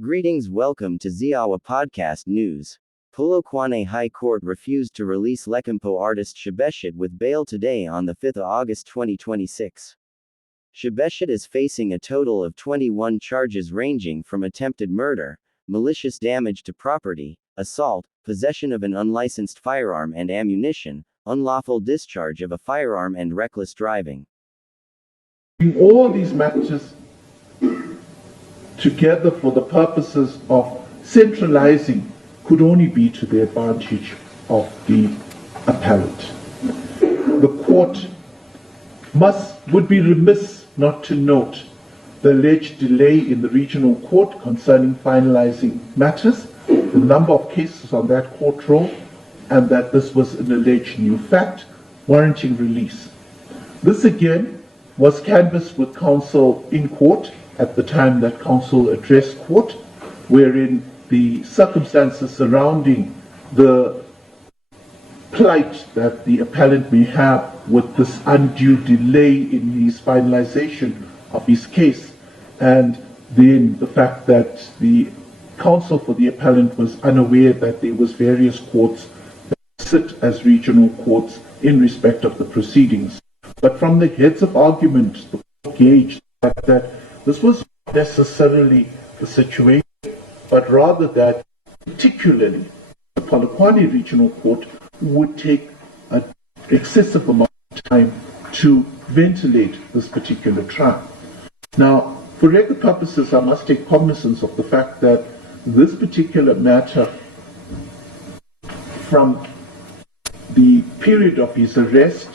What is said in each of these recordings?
Greetings, welcome to Ziawa Podcast News. Polokwane High Court refused to release Likompo artist Shebeshkt with bail today on the 5th of August 2026. Shebeshkt is facing a total of 21 charges ranging from attempted murder, malicious damage to property, assault, possession of an unlicensed firearm and ammunition, unlawful discharge of a firearm and reckless driving. In all these matters together for the purposes of centralizing could only be to the advantage of the appellant. The court would be remiss not to note the alleged delay in the regional court concerning finalizing matters, the number of cases on that court roll, and that this was an alleged new fact warranting release. This again was canvassed with counsel in court at the time that counsel addressed court, wherein the circumstances surrounding the plight that the appellant may have with this undue delay in his finalization of his case, and then the fact that the counsel for the appellant was unaware that there was various courts that sit as regional courts in respect of the proceedings. But from the heads of argument, the court gauged that this was not necessarily the situation, but rather that particularly the Polokwane Regional Court would take an excessive amount of time to ventilate this particular trial. Now, for record purposes, I must take cognizance of the fact that this particular matter, from the period of his arrest,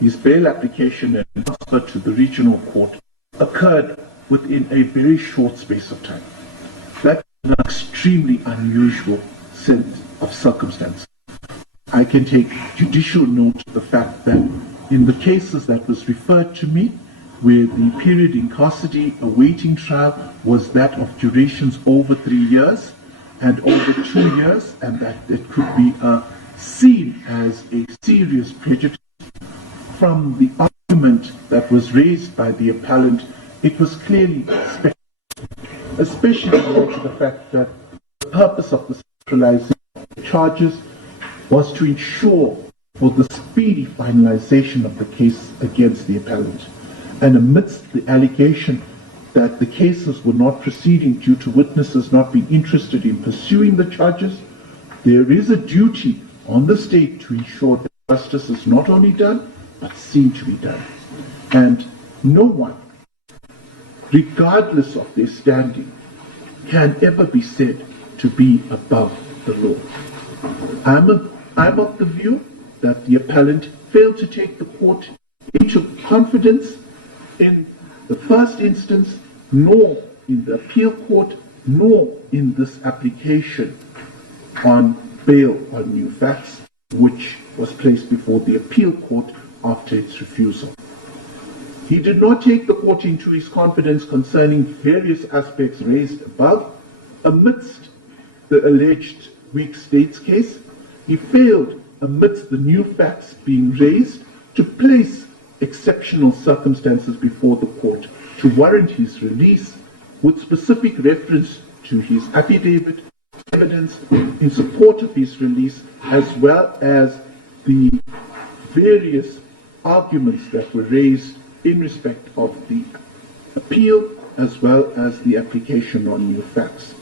his bail application and transfer to the regional court, occurred within a very short space of time. That's an extremely unusual set of circumstances. I can take judicial note of the fact that in the cases that was referred to me, where the period in custody awaiting trial was that of durations over 3 years and over 2 years, and that it could be seen as a serious prejudice from the argument that was raised by the appellant, it was clearly speculative, especially due to the fact that the purpose of the centralizing charges was to ensure for the speedy finalization of the case against the appellant. And amidst the allegation that the cases were not proceeding due to witnesses not being interested in pursuing the charges, there is a duty on the state to ensure that justice is not only done, but seen to be done. And no one, regardless of their standing, can ever be said to be above the law. I'm of the view that the appellant failed to take the court into confidence in the first instance, nor in the appeal court, nor in this application on bail on new facts, which was placed before the appeal court after its refusal. He did not take the court into his confidence concerning various aspects raised above. Amidst the alleged weak state's case, he failed, amidst the new facts being raised, to place exceptional circumstances before the court to warrant his release, with specific reference to his affidavit, evidence in support of his release, as well as the various arguments that were raised in respect of the appeal as well as the application on new facts.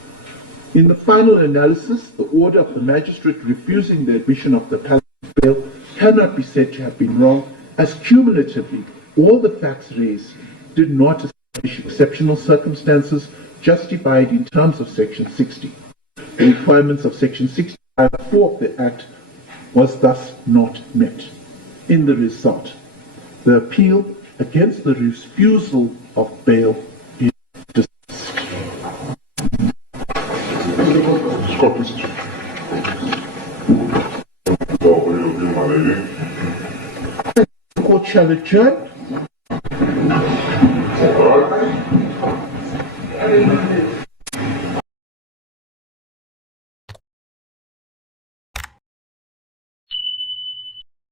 In the final analysis, the order of the magistrate refusing the admission of the appellant's bail cannot be said to have been wrong, as cumulatively all the facts raised did not establish exceptional circumstances justified in terms of Section 60. The requirements of Section 65(4) of the Act was thus not met. In the result, the appeal against the refusal of bail is dismissed. The court shall adjourn